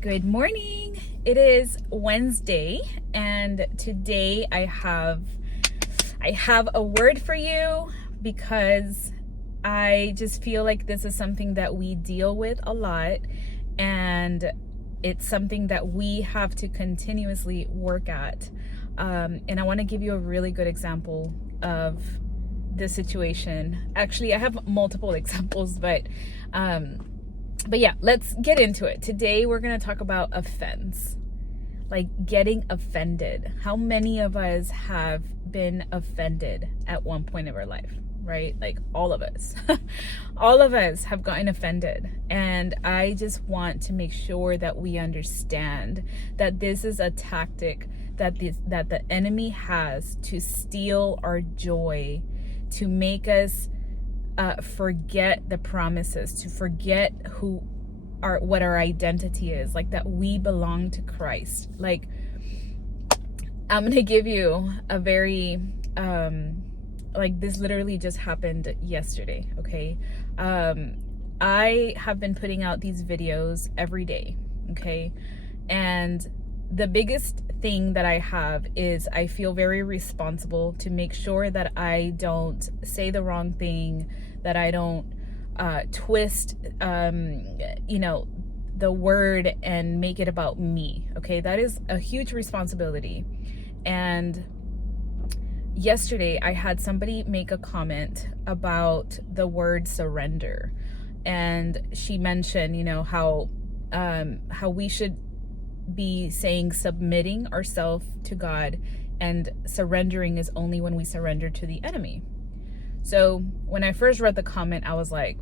Good morning. It is Wednesday, and today I have a word for you because I just feel like this is something that we deal with a lot, and it's something that we have to continuously work at. And I want to give you a really good example of the situation. Actually, I have multiple examples, but yeah, let's get into it. Today we're going to talk about offense, like getting offended. How many of us have been offended at one point of our life, right? Like all of us. All of us have gotten offended. And I just want to make sure that we understand that this is a tactic that the enemy has to steal our joy, to make us forget the promises, to forget what our identity is, like that we belong to Christ. Like, I'm gonna give you a very like this literally just happened yesterday. Okay, I have been putting out these videos every day. Okay, and the biggest thing that I have is I feel very responsible to make sure that I don't say the wrong thing, that I don't twist the word and make it about me. Okay, that is a huge responsibility. And yesterday I had somebody make a comment about the word surrender, and she mentioned how we should be saying submitting ourselves to God, and surrendering is only when we surrender to the enemy. So when I first read the comment, I was like,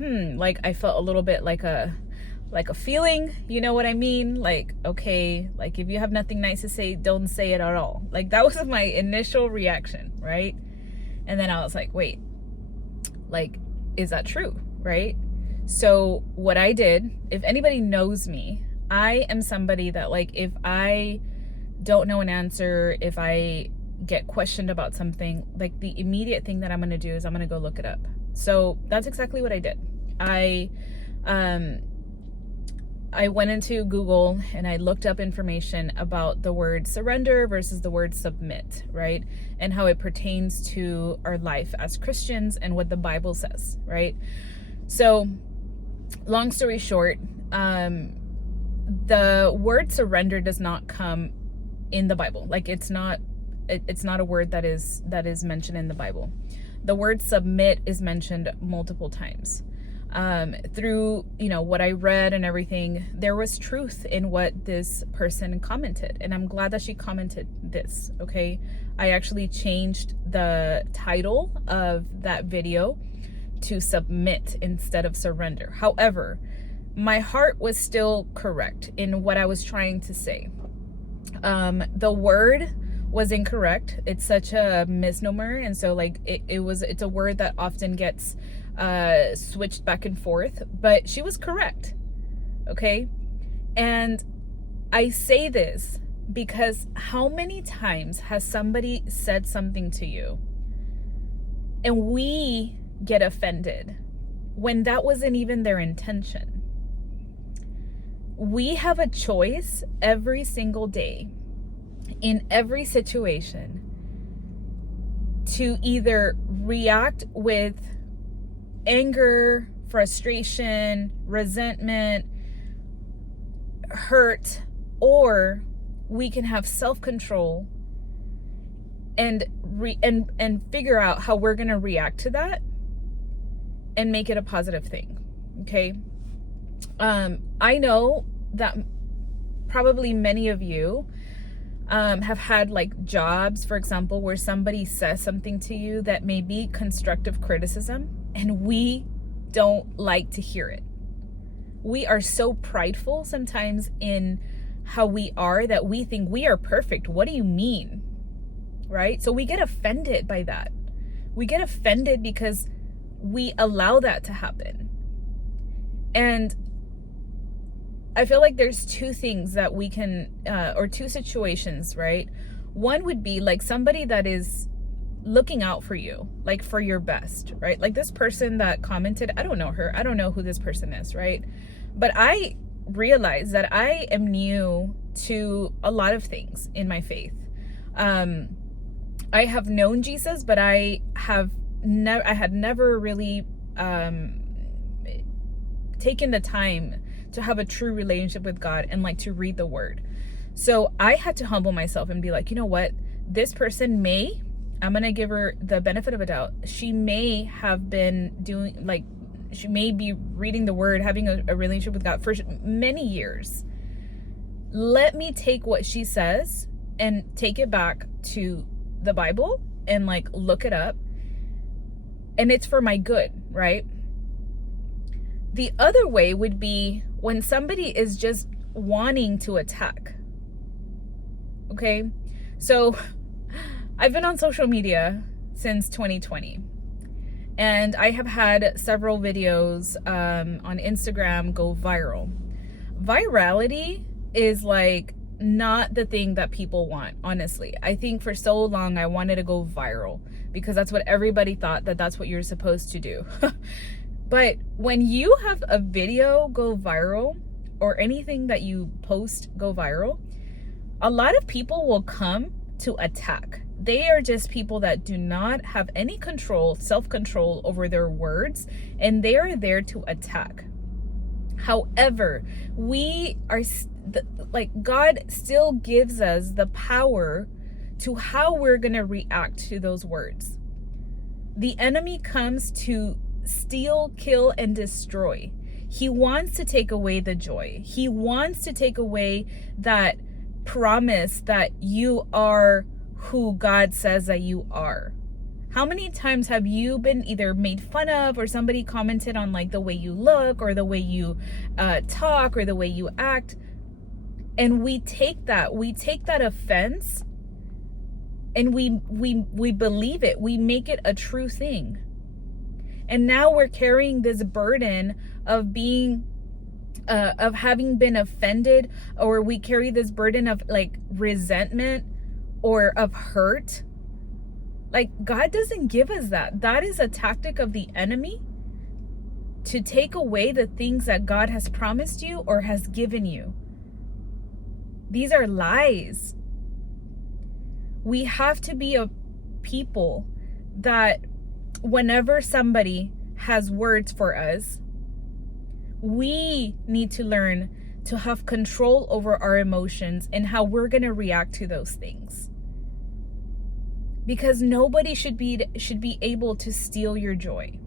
like I felt a little bit like a feeling, you know what I mean? Like, okay, like if you have nothing nice to say, don't say it at all. Like that was my initial reaction, right? And then I was like, wait, like, is that true, right? So what I did, if anybody knows me, I am somebody that, like, if I don't know an answer, if I get questioned about something, like the immediate thing that I'm going to do is I'm going to go look it up. So that's exactly what I did. I went into Google and I looked up information about the word surrender versus the word submit, right? And how it pertains to our life as Christians and what the Bible says, right? So long story short, the word surrender does not come in the Bible. Like it's not a word that is mentioned in the Bible. The word submit is mentioned multiple times. Through what I read and everything, there was truth in what this person commented, and I'm glad that she commented this. Okay, I actually changed the title of that video to submit instead of surrender. However, my heart was still correct in what I was trying to say. The word was incorrect. It's such a misnomer, and so like it's a word that often gets switched back and forth, but she was correct. Okay, and I say this because how many times has somebody said something to you and we get offended when that wasn't even their intention? We have a choice every single day, in every situation, to either react with anger, frustration, resentment, hurt, or we can have self-control and figure out how we're going to react to that and make it a positive thing. Okay? I know that probably many of you have had like jobs, for example, where somebody says something to you that may be constructive criticism, and we don't like to hear it. We are so prideful sometimes in how we are that we think we are perfect. What do you mean? Right? So we get offended by that. We get offended because we allow that to happen. And I feel like there's two things that we can, or two situations, right? One would be like somebody that is looking out for you, like for your best, right? Like this person that commented, I don't know her. I don't know who this person is, right? But I realize that I am new to a lot of things in my faith. I have known Jesus, but I had never really taken the time to have a true relationship with God and like to read the word. So I had to humble myself and be like, you know what? This person I'm going to give her the benefit of a doubt. She may have been doing, like, she may be reading the word, having a relationship with God for many years. Let me take what she says and take it back to the Bible and like look it up. And it's for my good, right? The other way would be when somebody is just wanting to attack. Okay? So I've been on social media since 2020. And I have had several videos on Instagram go viral. Virality is like not the thing that people want, honestly. I think for so long I wanted to go viral because that's what everybody thought, that's what you're supposed to do. But when you have a video go viral or anything that you post go viral, a lot of people will come to attack. They are just people that do not have any control, self-control over their words, and they are there to attack. However, God still gives us the power to how we're going to react to those words. The enemy comes to steal, kill, and destroy. He wants to take away the joy. He wants to take away that promise that you are who God says that you are. How many times have you been either made fun of or somebody commented on like the way you look or the way you talk or the way you act? And we take that offense and we believe it. We make it a true thing. And now we're carrying this burden of being of having been offended, or we carry this burden of like resentment or of hurt. Like, God doesn't give us that. That is a tactic of the enemy to take away the things that God has promised you or has given you. These are lies. We have to be a people that whenever somebody has words for us, we need to learn to have control over our emotions and how we're going to react to those things. Because nobody should be able to steal your joy.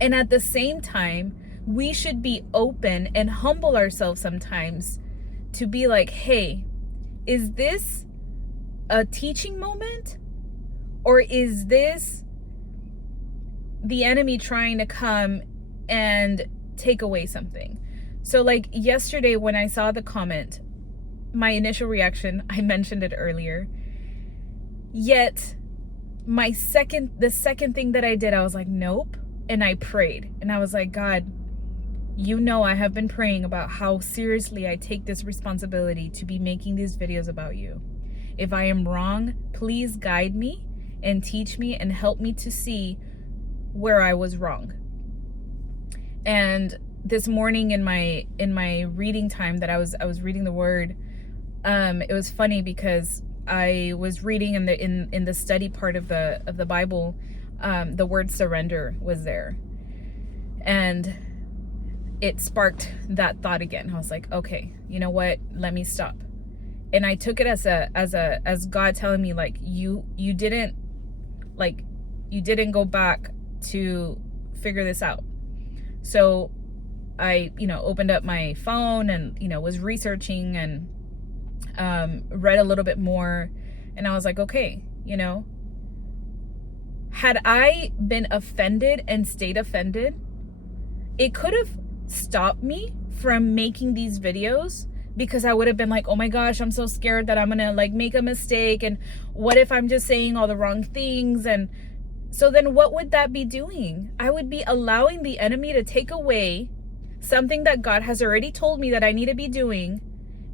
And at the same time, we should be open and humble ourselves sometimes to be like, hey, is this a teaching moment? Or is this the enemy trying to come and take away something? So like yesterday when I saw the comment, my initial reaction, I mentioned it earlier, yet the second thing that I did, I was like, nope. And I prayed and I was like, God, you know, I have been praying about how seriously I take this responsibility to be making these videos about you. If I am wrong, please guide me and teach me and help me to see where I was wrong. And this morning in my reading time that I was reading the word, it was funny because I was reading in the study part of the Bible, the word surrender was there, and it sparked that thought again. I was like, okay, you know what? Let me stop. And I took it as God telling me, like, you didn't go back to figure this out. So I, opened up my phone and, was researching and read a little bit more, and I was like, okay, had I been offended and stayed offended, it could have stopped me from making these videos, because I would have been like, oh my gosh, I'm so scared that I'm gonna like make a mistake, and what if I'm just saying all the wrong things? And so then what would that be doing? I would be allowing the enemy to take away something that God has already told me that I need to be doing,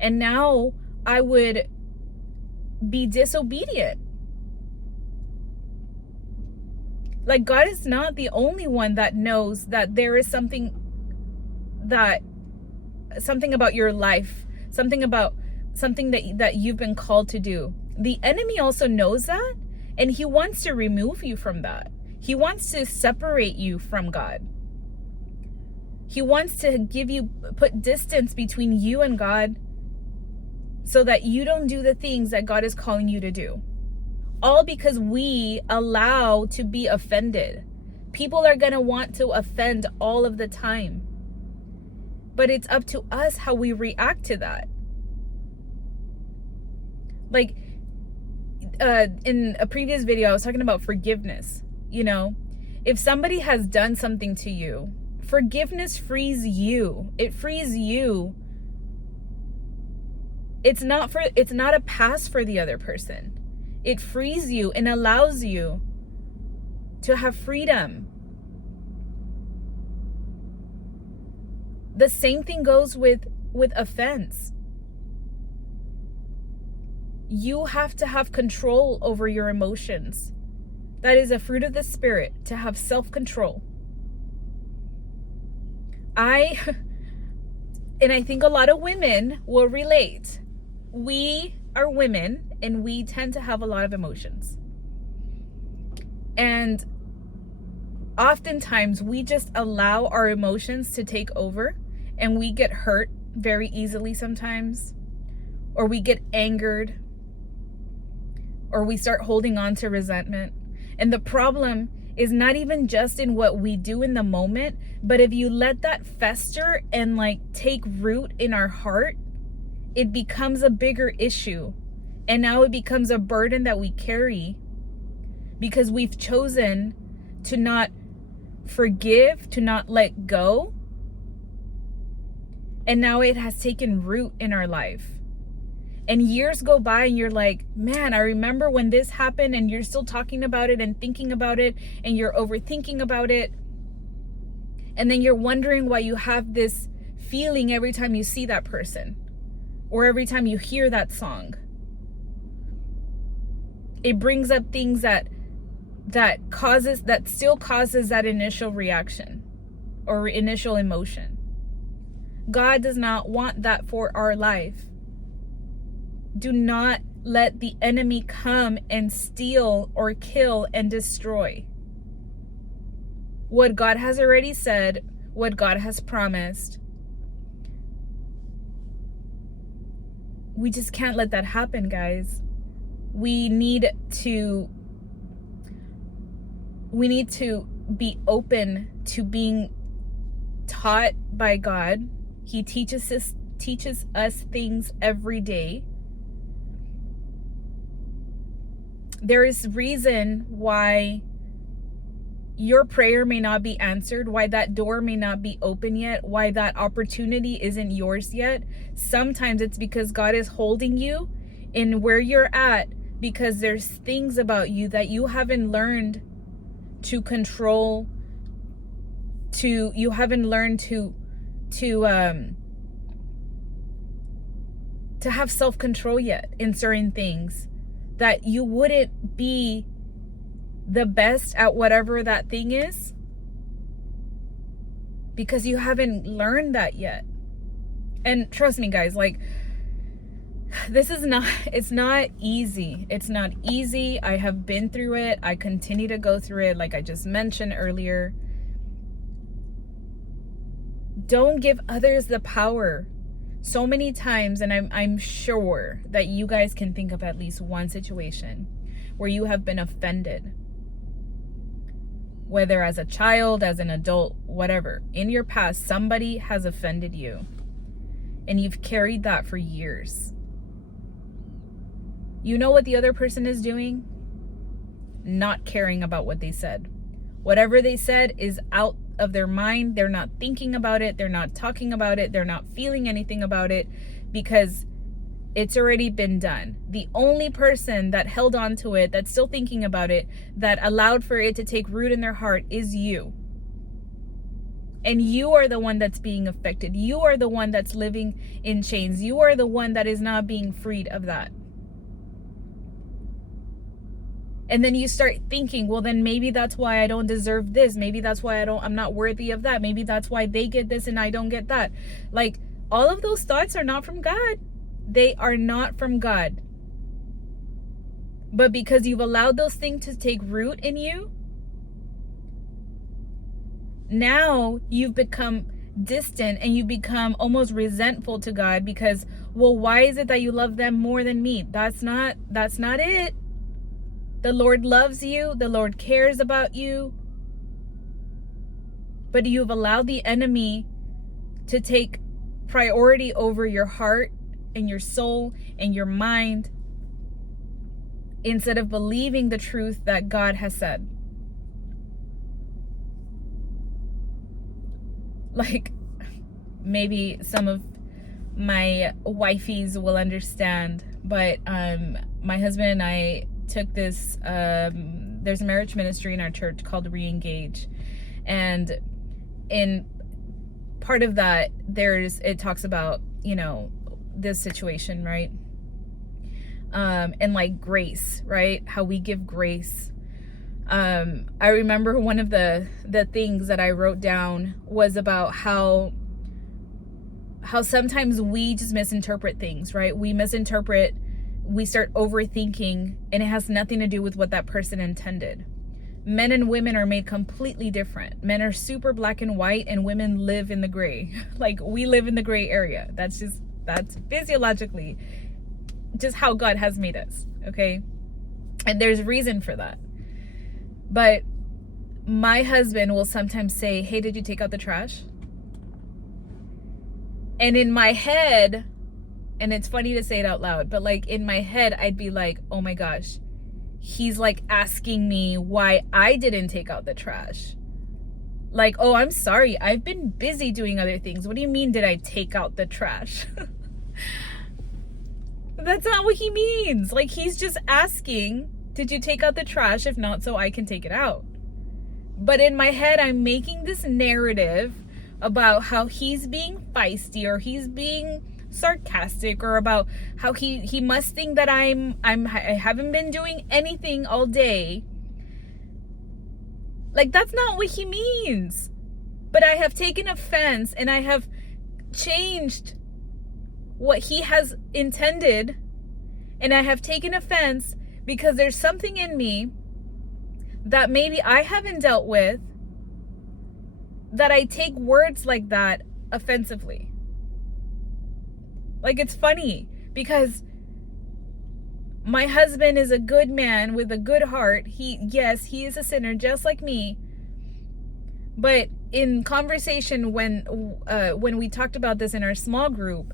and now I would be disobedient. Like, God is not the only one that knows that there is something that something about your life, something that you've been called to do. The enemy also knows that, and he wants to remove you from that. He wants to separate you from God. He wants to put distance between you and God so that you don't do the things that God is calling you to do. All because we allow to be offended. People are going to want to offend all of the time. But it's up to us how we react to that. Like, in a previous video, I was talking about forgiveness. You know, if somebody has done something to you, forgiveness frees you. It frees you. It's not a pass for the other person. It frees you and allows you to have freedom. The same thing goes with offense. You have to have control over your emotions. That is a fruit of the Spirit, to have self-control. And I think a lot of women will relate. We are women and we tend to have a lot of emotions. And oftentimes we just allow our emotions to take over, and we get hurt very easily sometimes, or we get angered, or we start holding on to resentment. And the problem is not even just in what we do in the moment, but if you let that fester and like take root in our heart, it becomes a bigger issue. And now it becomes a burden that we carry because we've chosen to not forgive, to not let go. And now it has taken root in our life. And years go by and you're like, man, I remember when this happened, and you're still talking about it and thinking about it, and you're overthinking about it. And then you're wondering why you have this feeling every time you see that person or every time you hear that song. It brings up things that still causes that initial reaction or initial emotion. God does not want that for our life. Do not let the enemy come and steal or kill and destroy what God has already said, what God has promised. We just can't let that happen, guys. We need to be open to being taught by God. He teaches us things every day. There is reason why your prayer may not be answered, why that door may not be open yet, why that opportunity isn't yours yet. Sometimes it's because God is holding you in where you're at, because there's things about you that you haven't learned to control, you haven't learned to have self-control yet in certain things, that you wouldn't be the best at whatever that thing is because you haven't learned that yet. And trust me, guys, like, it's not easy. It's not easy. I have been through it. I continue to go through it, like I just mentioned earlier. Don't give others the power. So many times, and I'm sure that you guys can think of at least one situation where you have been offended, whether as a child, as an adult, whatever. In your past, somebody has offended you, and you've carried that for years. You know what the other person is doing? Not caring about what they said. Whatever they said is out of their mind. They're not thinking about it. They're not talking about it. They're not feeling anything about it because it's already been done. The only person that held on to it, that's still thinking about it, that allowed for it to take root in their heart is you. And you are the one that's being affected. You are the one that's living in chains. You are the one that is not being freed of that. And then you start thinking, well, then maybe that's why I don't deserve this. Maybe that's why I'm not worthy of that. Maybe that's why they get this and I don't get that. Like, all of those thoughts are not from God. They are not from God. But because you've allowed those things to take root in you, now you've become distant and you become almost resentful to God because, well, why is it that you love them more than me? That's not it. The Lord loves you. The Lord cares about you. But you've allowed the enemy to take priority over your heart and your soul and your mind instead of believing the truth that God has said. Like, maybe some of my wifeys will understand, but my husband and I took this, there's a marriage ministry in our church called Re-Engage, and in part of that it talks about, you know, this situation, right? And like grace, right? How we give grace. I remember one of the things that I wrote down was about how sometimes we just misinterpret things, right? We start overthinking, and it has nothing to do with what that person intended. Men and women are made completely different. Men are super black and white, and women live in the gray. Like, we live in the gray area. That's physiologically just how God has made us, okay? And there's reason for that. But my husband will sometimes say, hey, did you take out the trash? And in my head, and it's funny to say it out loud, but like in my head, I'd be like, oh my gosh, he's like asking me why I didn't take out the trash. Like, oh, I'm sorry, I've been busy doing other things. What do you mean, did I take out the trash? That's not what he means. Like, he's just asking, did you take out the trash? If not, so I can take it out. But in my head, I'm making this narrative about how he's being feisty, or he's being sarcastic, or about how he must think that I haven't been doing anything all day. Like, that's not what he means. But I have taken offense, and I have changed what he has intended, and I have taken offense because there's something in me that maybe I haven't dealt with, that I take words like that offensively. Like, it's funny because my husband is a good man with a good heart. Yes, he is a sinner just like me. But in conversation, when we talked about this in our small group,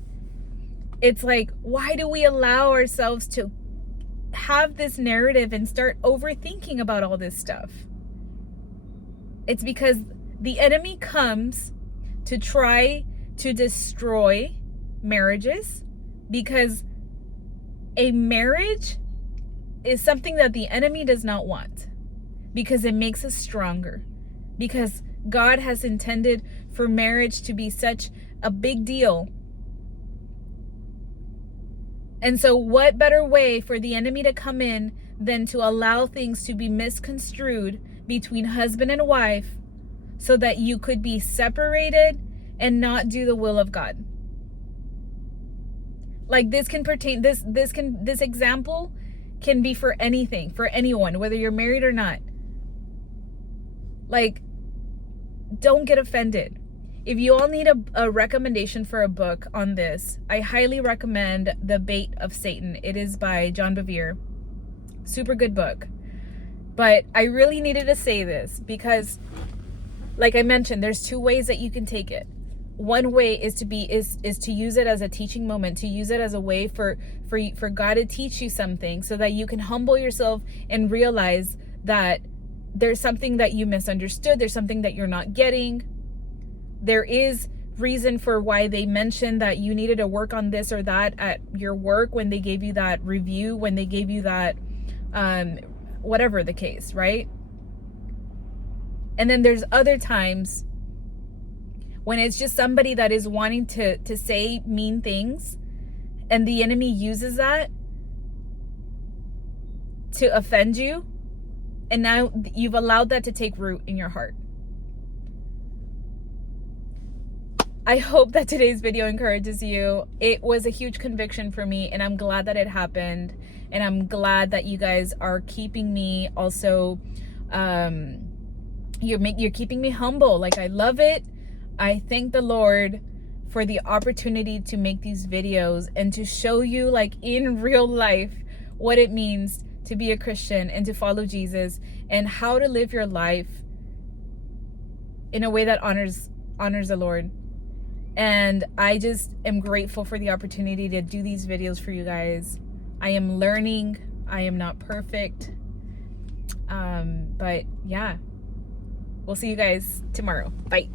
it's like, why do we allow ourselves to have this narrative and start overthinking about all this stuff? It's because the enemy comes to try to destroy marriages, because a marriage is something that the enemy does not want, because it makes us stronger, because God has intended for marriage to be such a big deal. And so what better way for the enemy to come in than to allow things to be misconstrued between husband and wife, so that you could be separated and not do the will of God. Like, this can pertain, this example can be for anything, for anyone, whether you're married or not. Like, don't get offended. If you all need a recommendation for a book on this, I highly recommend The Bait of Satan. It is by John Bevere. Super good book. But I really needed to say this because, like I mentioned, there's two ways that you can take it. One way is to use it as a teaching moment, to use it as a way for God to teach you something, so that you can humble yourself and realize that there's something that you misunderstood, there's something that you're not getting. There is reason for why they mentioned that you needed to work on this or that at your work, when they gave you that review, when they gave you that whatever the case, right? And then there's other times when it's just somebody that is wanting to say mean things, and the enemy uses that to offend you, and now you've allowed that to take root in your heart. I hope that today's video encourages you. It was a huge conviction for me, and I'm glad that it happened. And I'm glad that you guys are keeping me also, you're keeping me humble. Like, I love it. I thank the Lord for the opportunity to make these videos and to show you, like, in real life what it means to be a Christian and to follow Jesus and how to live your life in a way that honors the Lord. And I just am grateful for the opportunity to do these videos for you guys. I am learning. I am not perfect. But yeah, we'll see you guys tomorrow. Bye.